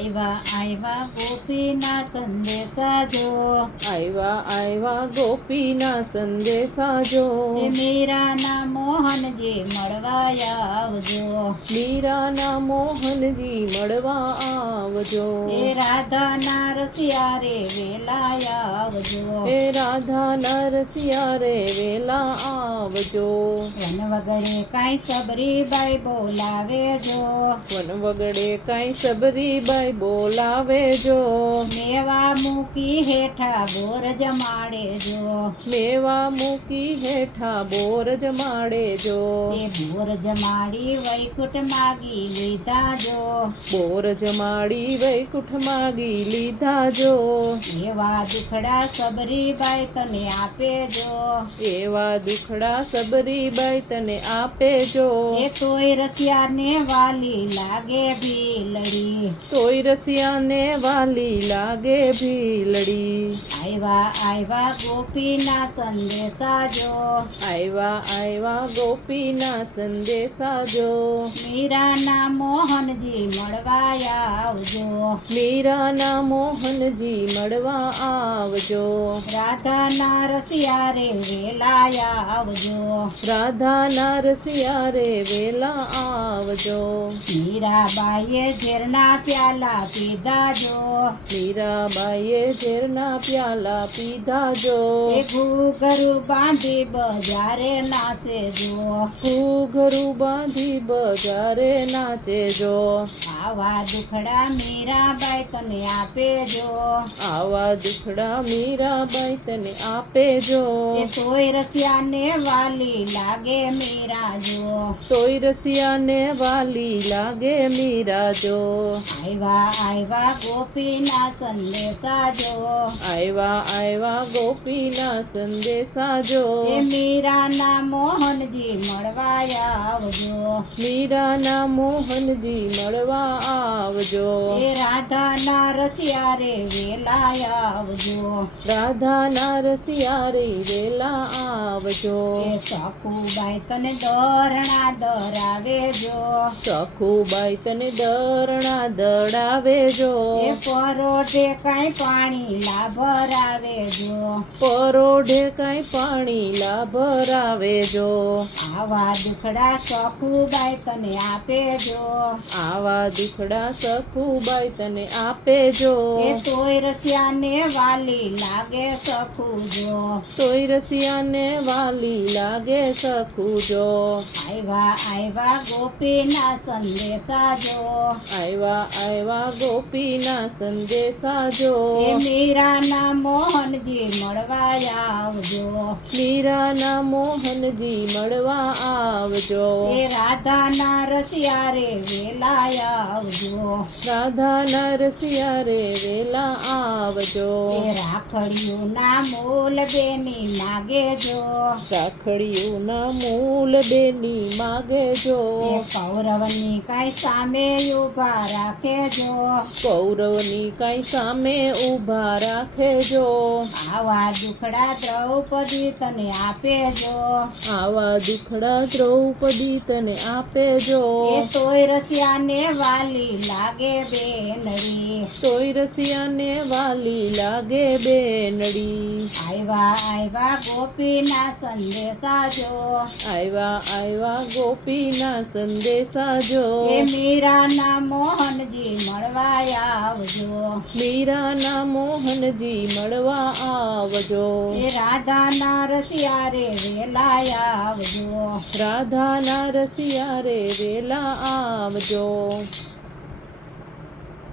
આવ્યા ગોપીના સંદેશા જો, આવ્યા ગોપીના સંદેશા જો, મીરાના મોહનજી મળવા આવજો, મીરાના મોહનજી મળવા આવજો, એ રાધાના રસિયા રે વેલા આવજો, એ રાધાના રસિયા રે વેલા આવજો, વન વગડે કાંઈ સબરીબાઈ બોલાવે જો, વન વગડે કાંઈ સબરીબાઈ બોલાવે જો, મેવા મૂકી હેઠા બોર જમાડે જો, મેવા મૂકી હેઠા બોર જમાડે જો, એ બોર જમાડી વૈકુંઠ માગી લીધા જો, બોર જમાડી વૈકુંઠ માગી લીધા જો, એવા દુખડા સબરીબાઈ તને આપે જો, એવા દુખડા સબરીબાઈ તને આપે જો, એ તોય રસિયાને વાલી લાગે ભીલડી, તોય રસિયાને વાલી લાગે ભીલડી, આવ્યા ગોપીના સંદેશા જો, આવ્યા ગોપીના સંદેશા જો, મીરાના મોહનજી મળવા આવજો, મીરાના મોહનજી મળવા આવજો, રાધાના રસિયા રે વેલા આવજો, રાધાના રસિયા રે વેલા આવજો, મીરાબાઈએ ઝેરના પ્યાલા પીધા જો, મીરાબાઈએ ઝેરના પ્યાલા પીધા જો, એ ઘૂઘરું બાંધી બજારે નાચે જો, ઘૂઘરું બાંધી બજારે નાચે જો, આવા દુખડા મીરાબાઈ તને આપે જો, આવા દુખડા મીરાબાઈ તને આપે જો, એ તોય રસિયાને વાલી લાગે મીરા જો, તોય રસિયાને વાલી લાગે મીરા જો, આવ્યા ગોપીના સંદેશા જો, આવ્યા ગોપીના સંદેશા જો, એ મીરાના મોહનજી મળવા આવજો, મીરાના મોહનજી મળવા આવજો, એ રાધાના રસિયા રે વેલા આવજો, રાધાના રસિયા રે વેલા આવજો, એ સખુબાઈ તને દરણા દરાવે જો, સખુબાઈ તને દરણા દડાવે જો, એ પરોઢે કાંઈ પાણી લાભરાવે જો, પરોઢે કાંઈ પાણી લાભરાવે જો, આવા દુખડા સખુબાઈ તને આપે જો, આવા દુખડા સખુબાઈ તને આપે જો, એ તોય રસિયાને વાલી લાગે સખુ જો, તોય રસિયાને વાલી લાગે સખુ જો, આવ્યા ગોપીના સંદેશા જો, આવ્યા ગોપીના સંદેશા જો, એ મીરાના મોહનજી મળવા આવજો, મીરાના મોહનજી મળવા આવજો, એ રાધાના રસિયા રે વેલા આવજો, રાધાના રસિયા રે વેલા આવજો, એ રાખડીઓના મૂલ બેની માગે જો, રાખડીઓના મૂલ બેની માગે જો, એ કૌરવની કાંઈ સામે ઊભા રાખે જો, કૌરવની કાંઈ સામે ઊભા રાખે જો, આવા દુખડા દ્રૌપદી તને આપે જો, આવા દુખડા દ્રૌપદી તને આપે જો, એ તોય રસિયાને વાલી લાગે બેનડી, તોય રસિયાને વાલી લાગે બેનડી, આવ્યા ગોપીના સંદેશા જો, આવ્યા ગોપીના સંદેશા જો, એ મીરાના મોહનજી મળવા આવજો, મીરાના મોહનજી મળવા આવજો, એ રાધાના રસિયા રે વેલા આવજો, રાધાના રસિયા રે વેલા આવજો.